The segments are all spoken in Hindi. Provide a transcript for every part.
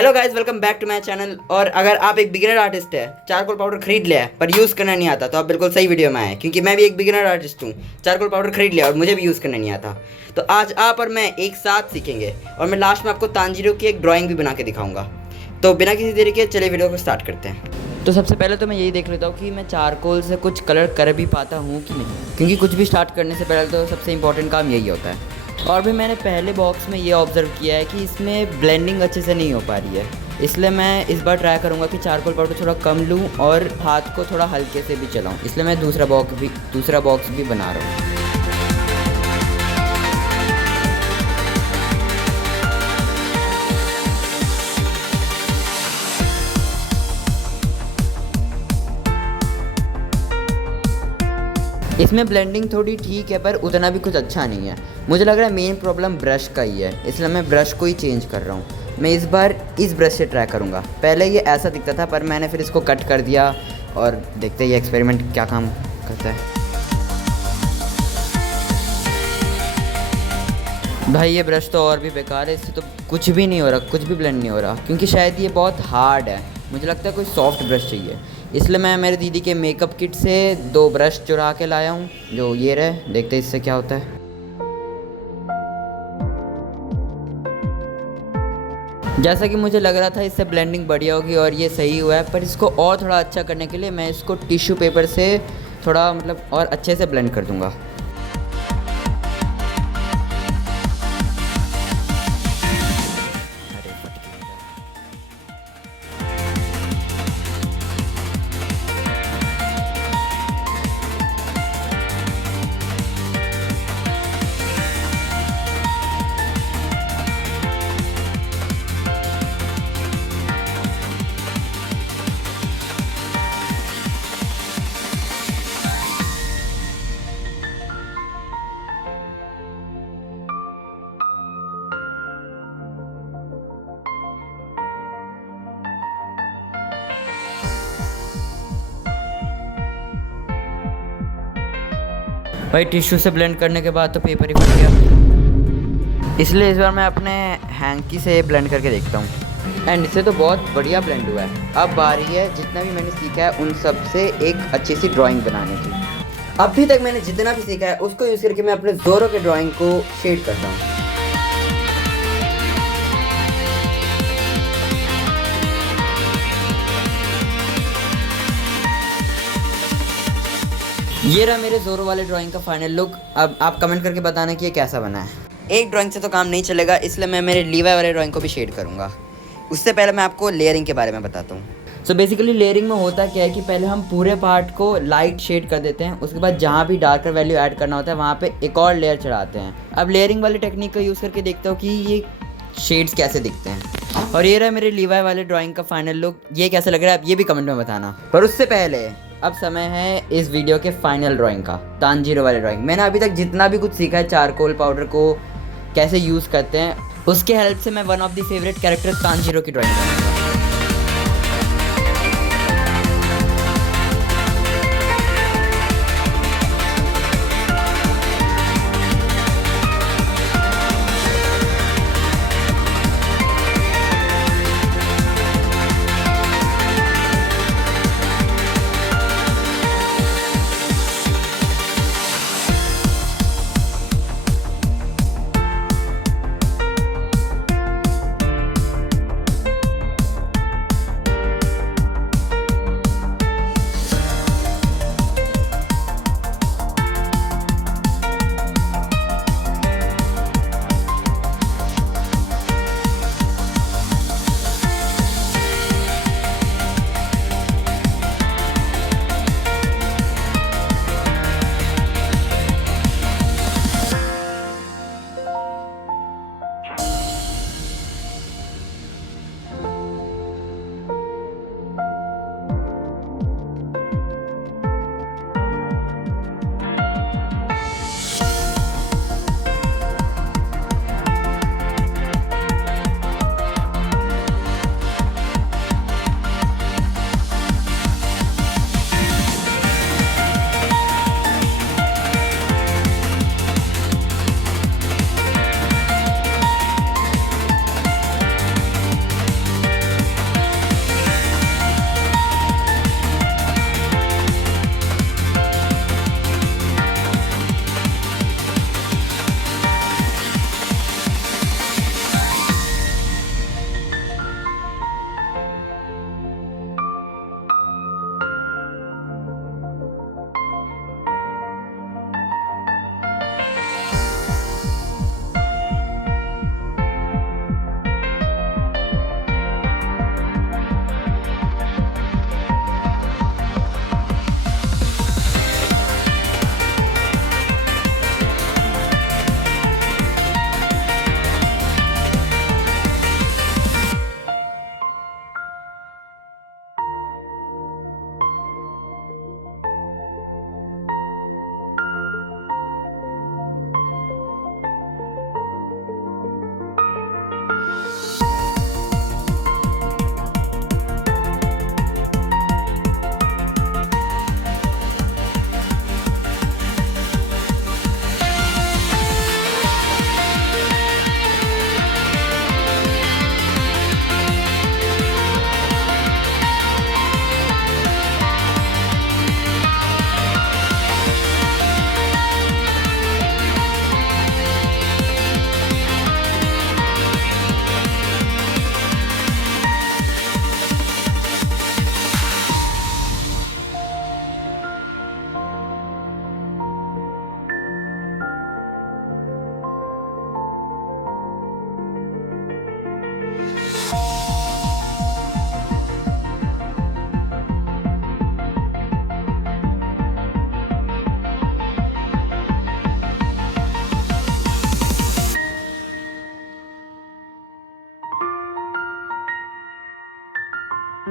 Hello guys, welcome back to my channel. और अगर आप एक बिगिनर आर्टिस्ट है, चारकोल पाउडर खरीद लिया है पर यूज़ करना नहीं आता, तो आप बिल्कुल सही वीडियो में आए, क्योंकि मैं भी एक बिगिनर आर्टिस्ट हूँ। चारकोल पाउडर खरीद लिया और मुझे भी यूज़ करना नहीं आता। तो आज आप और मैं एक साथ सीखेंगे और मैं लास्ट में आपको तांजीरो की एक ड्राइंग भी बना के दिखाऊंगा। तो बिना किसी देरी के चलिए वीडियो को स्टार्ट करते हैं। तो सबसे पहले तो मैं यही देख लेता हूँ कि मैं चारकोल से कुछ कलर कर भी पाता हूँ कि नहीं, क्योंकि कुछ भी स्टार्ट करने से पहले तो सबसे इम्पोर्टेंट काम यही होता है। और भी मैंने पहले बॉक्स में ये ऑब्ज़र्व किया है कि इसमें ब्लेंडिंग अच्छे से नहीं हो पा रही है, इसलिए मैं इस बार ट्राई करूँगा कि चारकोल पाउडर थोड़ा कम लूँ और हाथ को थोड़ा हल्के से भी चलाऊँ, इसलिए मैं दूसरा बॉक्स भी बना रहा हूँ। इसमें ब्लेंडिंग थोड़ी ठीक है पर उतना भी कुछ अच्छा नहीं है। मुझे लग रहा है मेन प्रॉब्लम ब्रश का ही है, इसलिए मैं ब्रश को ही चेंज कर रहा हूँ। मैं इस बार इस ब्रश से ट्राई करूँगा। पहले ये ऐसा दिखता था पर मैंने फिर इसको कट कर दिया और देखते हैं ये एक्सपेरिमेंट क्या काम करता है। भाई ये ब्रश तो और भी बेकार है, इससे तो कुछ भी नहीं हो रहा, कुछ भी ब्लेंड नहीं हो रहा, क्योंकि शायद ये बहुत हार्ड है। मुझे लगता है कोई सॉफ्ट ब्रश चाहिए, इसलिए मैं मेरे दीदी के मेकअप किट से 2 ब्रश चुरा के लाया हूँ, जो ये रहे। देखते हैं इससे क्या होता है। जैसा कि मुझे लग रहा था इससे ब्लेंडिंग बढ़िया होगी और ये सही हुआ है, पर इसको और थोड़ा अच्छा करने के लिए मैं इसको टिश्यू पेपर से थोड़ा और अच्छे से ब्लेंड कर दूँगा। भाई टिश्यू से ब्लेंड करने के बाद तो पेपर ही फट गया, इसलिए इस बार मैं अपने हैंकी से ब्लेंड करके देखता हूँ। एंड इससे तो बहुत बढ़िया ब्लेंड हुआ है। अब बारी है जितना भी मैंने सीखा है उन सब से एक अच्छी सी ड्राइंग बनाने की। अभी तक मैंने जितना भी सीखा है उसको यूज़ करके मैं अपने ज़ोरो के ड्राइंग को शेड करता हूँ। ये रहा मेरे ज़ोरो वाले ड्राइंग का फाइनल लुक। अब आप कमेंट करके बताना कि ये कैसा बना है। एक ड्राइंग से तो काम नहीं चलेगा, इसलिए मैं मेरे लीवाई वाले ड्राइंग को भी शेड करूँगा। उससे पहले मैं आपको लेयरिंग के बारे में बताता हूँ। सो बेसिकली लेयरिंग में होता क्या है कि पहले हम पूरे पार्ट को लाइट शेड कर देते हैं, उसके बाद जहाँ भी डार्कर वैल्यू ऐड करना होता है वहाँ पे एक और लेयर चढ़ाते हैं। अब लेयरिंग वाली टेक्निक का यूज़ करके देखता हूँ कि ये शेड्स कैसे दिखते हैं। और ये रहा मेरे लीवाई वाले ड्राइंग का फाइनल लुक। ये कैसा लग रहा है आप ये भी कमेंट में बताना। पर उससे पहले अब समय है इस वीडियो के फाइनल ड्राइंग का, तांजीरो वाले ड्राइंग। मैंने अभी तक जितना भी कुछ सीखा है चारकोल पाउडर को कैसे यूज़ करते हैं, उसके हेल्प से मैं one of the favourite character Tanjiro की ड्राइंग करूँगा। So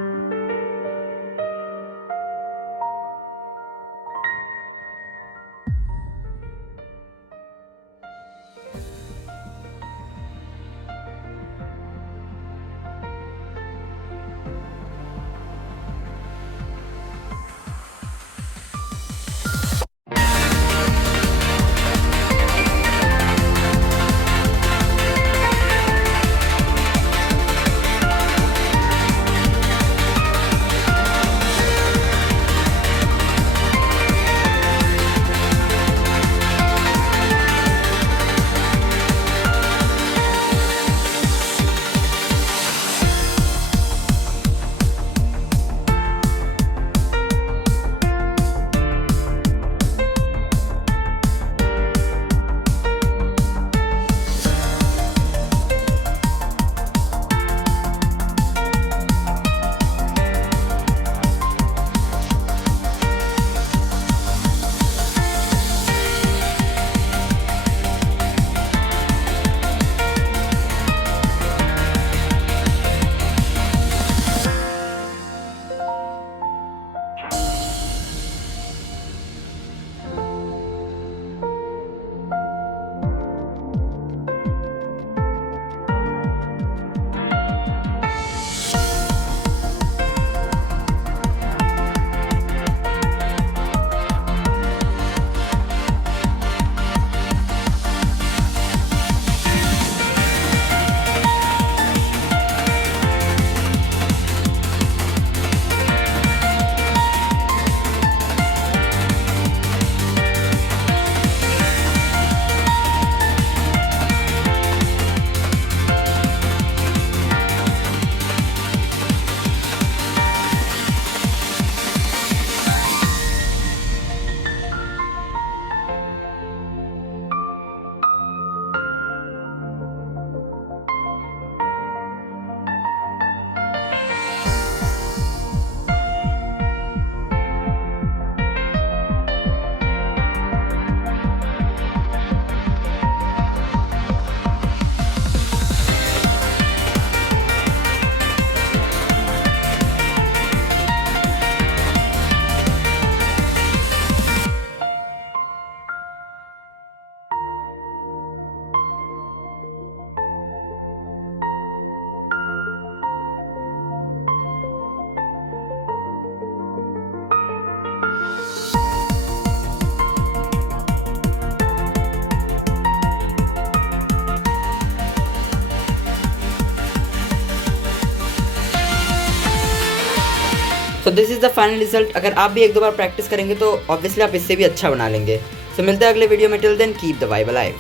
this is the final result. अगर आप भी एक दो बार प्रैक्टिस करेंगे तो ऑब्वियसली आप इससे भी अच्छा बना लेंगे। सो मिलते हैं अगले वीडियो में। Till then keep the vibe alive.